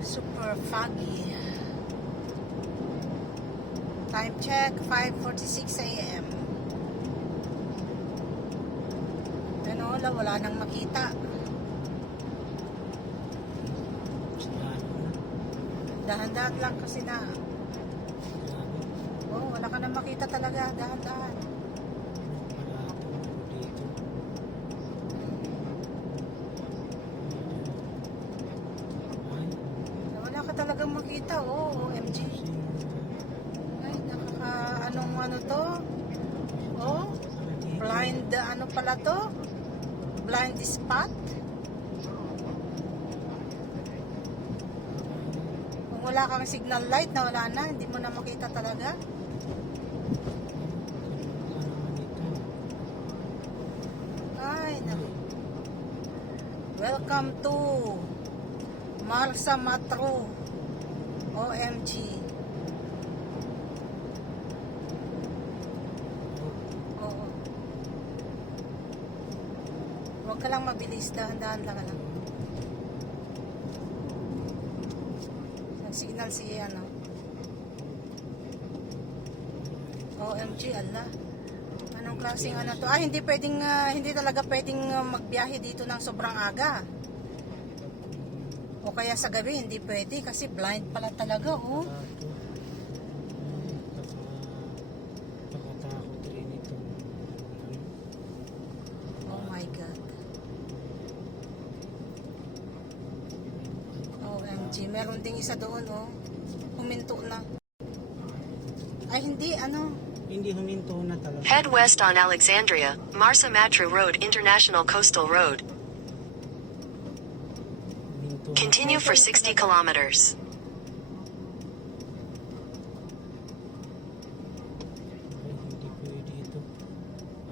Super foggy. Time check, 5:46 a.m. Ano, wala nang makita. Dahan-dahan lang kasi na. Oh, wala ka nang makita talaga. Dahan-dahan. Wala ka talagang makita. Oh, OMG. Ay, anong ano to? Oh, blind, ano pala to? Blind spot? Kung wala kang signal light na wala na, hindi mo na makita talaga. Ay, naku. Welcome to Marsa Matru. OMG. Oo. Huwag ka lang mabilis, dahan-dahan lang ka lang. Nag-signal si ano. OMG, Allah. Anong klaseng ano to? Hindi pwedeng, hindi talaga pwedeng magbiyahe dito ng sobrang aga. O kaya sa gabi, hindi pwede kasi blind pala talaga, oh. Oh my God. OMG, meron ding isa doon, oh. Huminto na. Ay, hindi, ano. Hindi huminto na talaga. Head west on Alexandria, Marsa Matru Road International Coastal Road. Continue for 60 kilometers. Hindi pwede ito.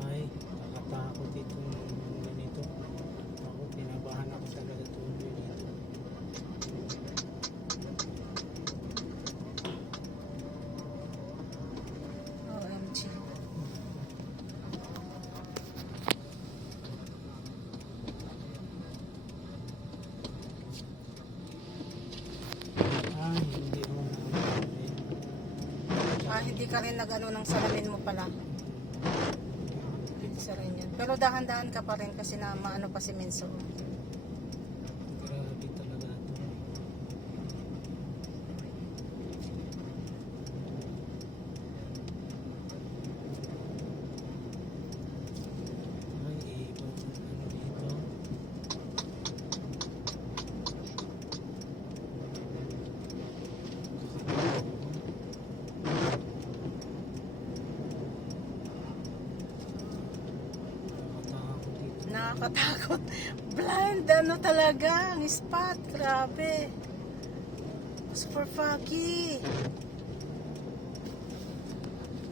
Ay, nakatakot ito ng ganito. Ako, pinabahan ako talaga tuloy dito. OMG. Ay, hindi mo na. Hindi ka rin nag-ano ng salamin mo pala. Isa rin yan. Pero dahan-dahan ka pa rin kasi na maano pa si Minso. Grabe talaga ito. Ay, ibang ano dito. Nakatakot dito. Nakakatakot. Blind, ano talaga, ang spot. Grabe. Super foggy.